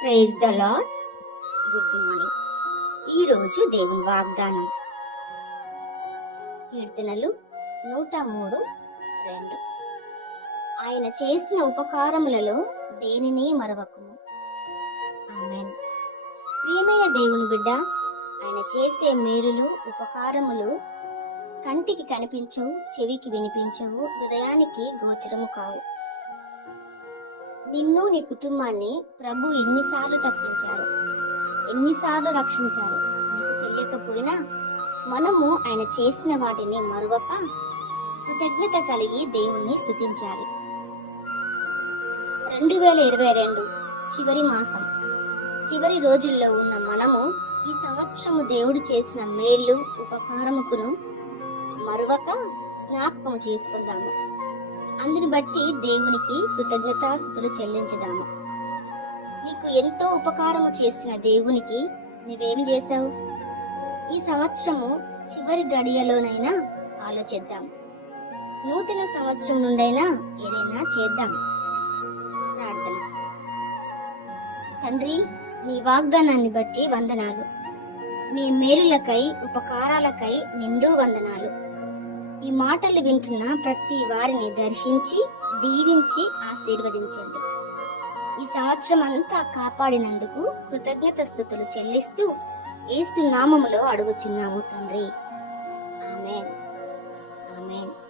Praise the Lord good morning ఈరోజు దేవుని వాగ్దానం. కీర్తనలు నూట మూడు రెండు. ఆయన చేసిన ఉపకారములలో దేనిని మరవకుము? ఆమెన్. ప్రియమైన దేవుని బిడ్డ ఆయన చేసే మేలులు ఉపకారములు కంటికి కనిపించవు చెవికి వినిపించవు హృదయానికి గోచరము కావు. నిన్ను నీ కుటుంబాన్ని ప్రభు ఎన్నిసార్లు తప్పించారు ఎన్నిసార్లు రక్షించారు నీకు తెలియకపోయినా మనము ఆయన చేసిన వాటిని మరొక కృతజ్ఞత కలిగి దేవుణ్ణి స్థుతించాలి. రెండు వేల ఇరవై రెండు చివరి మాసం. చివరి రోజుల్లో ఉన్న మనము ఈ సంవత్సరము దేవుడు చేసిన మేళ్ళు ఉపకారముకును మరొక జ్ఞాపకం చేసుకుందాము. అందుని బట్టి దేవునికి కృతజ్ఞతాస్థుతులు చెల్లించదాము నీకు ఎంతో ఉపకారము చేసిన దేవునికి నువ్వేమి చేశావు? ఈ సంవత్సరము చివరి గడియలోనైనా ఆలోచిద్దాం. నూతన సంవత్సరం నుండైనా ఏదైనా చేద్దాం. ప్రార్థన. తండ్రి నీ వాగ్దానాన్ని బట్టి వందనాలు. మీ మేలులకై ఉపకారాలకై నిండు వందనాలు. ఈ మాటలు వింటున్న ప్రతి వారిని దర్శించి దీవించి ఆశీర్వదించండి. ఈ సంవత్సరం అంతా కాపాడినందుకు కృతజ్ఞత స్థుతులు చెల్లిస్తూ ఏసు నామములో అడుగుచున్నాము తండ్రి. ఆమెన్. ఆమెన్.